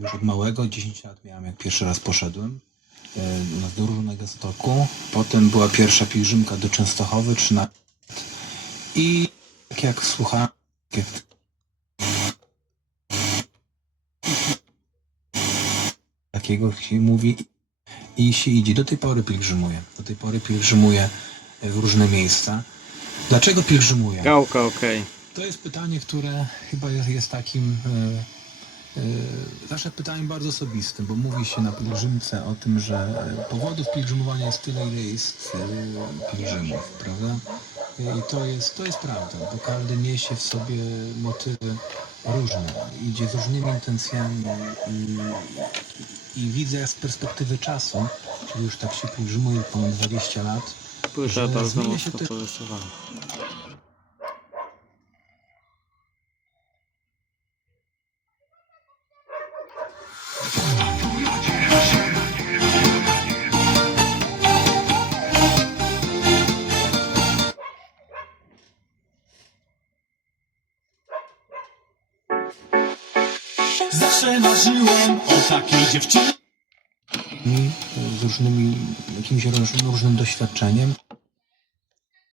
Już od małego, 10 lat miałem, jak pierwszy raz poszedłem do Różnego Stoku. Potem była pierwsza pielgrzymka do Częstochowy, 13 lat. I tak jak słuchałem, takiego się mówi i się idzie. Do tej pory pielgrzymuję. Do tej pory pielgrzymuję w różne miejsca. Dlaczego pielgrzymuję? Gałka, okej. To jest pytanie, które chyba jest takim zawsze pytaniem bardzo osobistym, bo mówi się na pielgrzymce o tym, że powodów pielgrzymowania jest tyle, ile jest pielgrzymów, prawda? I to jest prawda, bo każdy niesie w sobie motywy różne, idzie z różnymi intencjami i widzę z perspektywy czasu, czyli już tak się pielgrzymuje ponad 20 lat, Płyta że bardzo zmienia się mocno też porysowana. Zawsze marzyłem o takiej dziewczynie. z różnymi, jakimś różnym doświadczeniem.